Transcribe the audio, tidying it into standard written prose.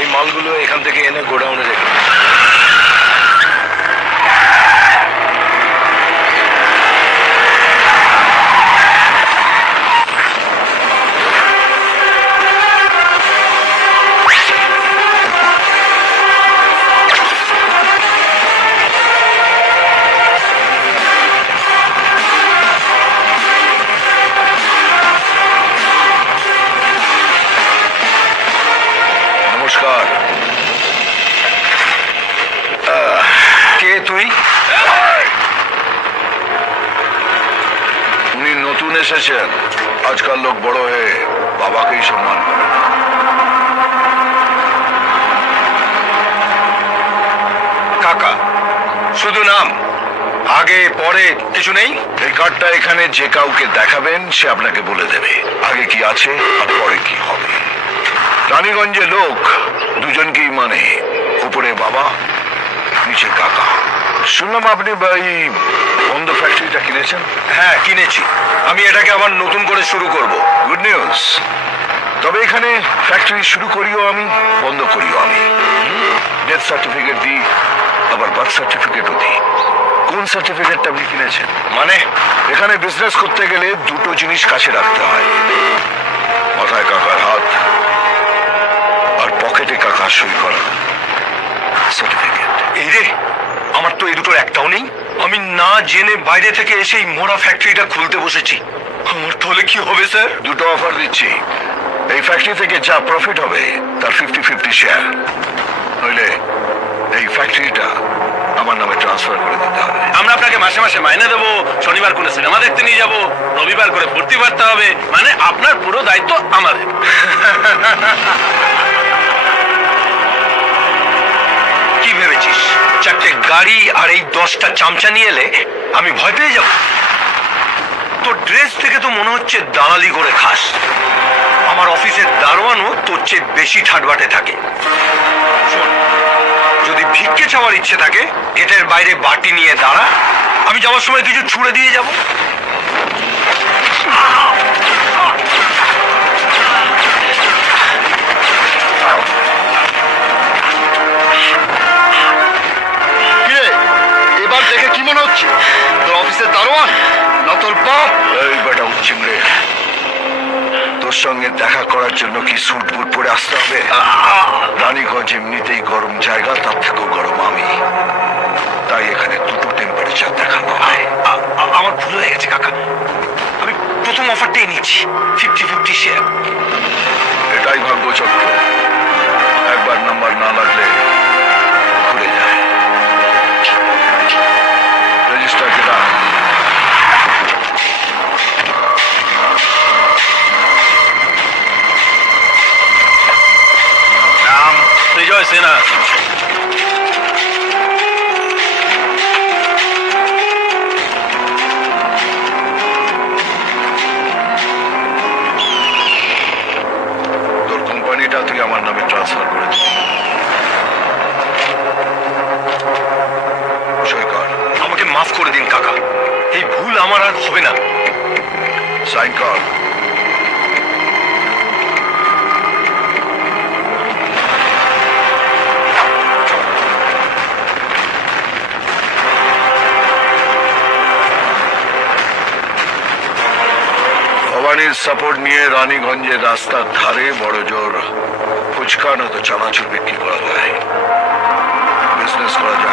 এই মালগুলো এখান থেকে এনে গোডাউনে রেখে। নমস্কার। কে তুই? উনি নতুন এসেছেন। আজকাল লোক বড় হয়ে বাবাকেই সম্মান করে। কাকা, শুধু নাম, আগে পরে কিছু নেই? এই কার্ডটা এখানে যে কাউকে দেখাবেন সে আপনাকে বলে দেবে আগে কি আছে আর পরে কি হবে। রানীগঞ্জে লোক দুজনকেই মানে, উপরে বাবা, নিচে কাকা। শুনলাম আপনি এই বন্ধ ফ্যাক্টরিটা কিনেছেন? হ্যাঁ, কিনেছি। আমি এটাকে আবার নতুন করে শুরু করব। Good news. তবে এখানে ফ্যাক্টরি শুরু করিও আমি, বন্ধ করিও আমি। ডেথ সার্টিফিকেট দিই, আবার বার্থ সার্টিফিকেটও দিই। কোন সার্টিফিকেটটা আপনি কিনেছেন? মানে এখানে বিজনেস করতে গেলে দুটো জিনিস কাছে রাখতে হয়, মাথায় কাকার হাত আর পকেটে কাকার সই করা সার্টিফিকেট। এই রে, আমার তো এই দুটোর একটাও নেই। আমি না জেনে বাইরে থেকে এসে এই মোড়া ফ্যাক্টরিটা খুলতে বসেছি। আমার তাহলে কি হবে স্যার? দুটো অফার দিচ্ছি। এই ফ্যাক্টরি থেকে যা প্রফিট হবে তার 50-50 শেয়ার, নইলে এই ফ্যাক্টরিটা আমার নামে ট্রান্সফার করে দিতে হবে। আমরা আপনাকে মাসে মাসে মাইনে দেবো, শনিবার করে সিনেমা দেখতে নিয়ে যাবো, রবিবার করে ভর্তি বাড়তে হবে, মানে আপনার পুরো দায়িত্ব আমাদের। কি ভেবেছিস, চারটে গাড়ি আর এই 10টা চামচা নিয়ে এলে আমি ভয় পেয়ে যাব? তোর ড্রেস থেকে তো মনে হচ্ছে দালালি করে খাস। আমার অফিসের দারোয়ানও তোর চেয়ে বেশি ঠাটবাটে থাকে। শোন, যদি ভিক্ষে চাওয়ার ইচ্ছে থাকে গেটের বাইরে বাটি নিয়ে দাঁড়া, আমি যাওয়ার সময় কিছু ছুঁড়ে দিয়ে যাব। এবার দেখে কি মনে হচ্ছে? তোর অফিসের দারোয়ান না তোর বাপ? এই বেটা উচ্চিংড়ে, তোর সঙ্গে দেখা করার জন্য কি স্যুট বুট পরে আসতে হবে? রানীগঞ্জ এমনিতেই গরম জায়গা, তার থেকেও গরম আমি। তাই এখানে দুটো টেম্পারেচার দেখানো হয়। আমার ভুল হয়ে গেছে কাকা, আমি প্রথম অফারটাই নিচ্ছি, 50-50 শেয়ার। এটাই ভাগ্যচক্র, একবার নাম্বার না লাগলে ঘুরে যায়। রেজিস্টার যেটা নাম বিজয় সিনহা। তোর কোম্পানিটা তুই আমার নামে ট্রান্সফার করে দিবি। সই কর। আমাকে মাফ করে দিন কাকা, এই ভুল আমার আর হবে না। সাইন কর। ভবানীর সাপোর্ট নিয়ে রানীগঞ্জের রাস্তার ধারে বড় জোর ফুচকা না তো চানাচুর বিক্রি করা যায়, বিজনেস করা যায়।